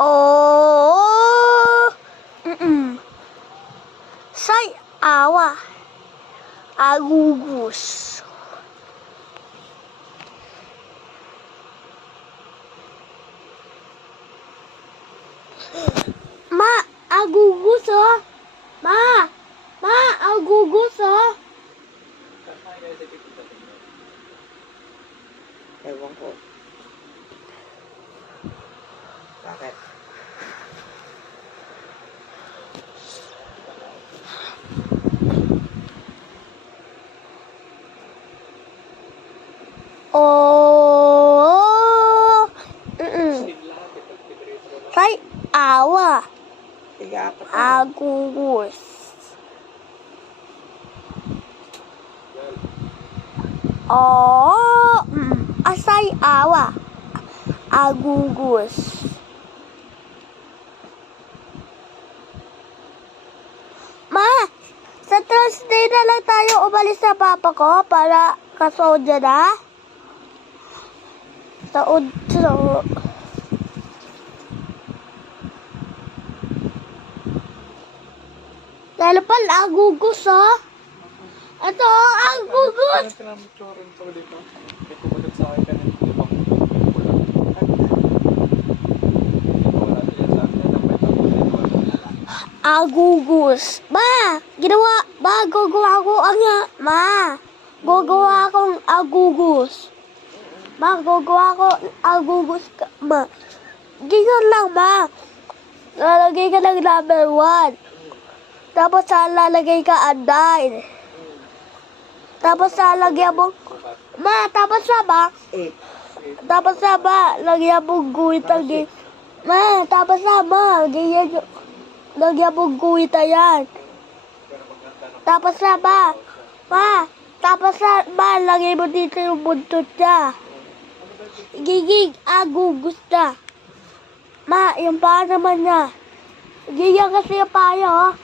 Oh. Say awa. Agugus. Ma, agugus oh. Ma, agugus oh. Ewan ko. Bakit? Oh. Say awa. Tiga ka pa. Agugus. Oh. Asay awa. Agugus. Ma, sa Thursday na lang tayo umalis sa papa ko para kasodya na. Lalo pa, agugus oh. Ito, agugus. Agugus. Ma, gagawa ko ang gagawa akong agugus. Ma, gagawa ko agugus ka, ma. Ganyan lang, ma. Lalagay ka ng number 1. Tapos lalagay ka anday. Tapos lalagyan mo, ma, tapos lagyan mo guhit ang ma, tapos lagyan mo guhit yan. Tapos lagay mo dito yung buntot niya. Gigig, agugus na. Ma, yung paa naman niya. Ganyan kasi yung paa niya, oh.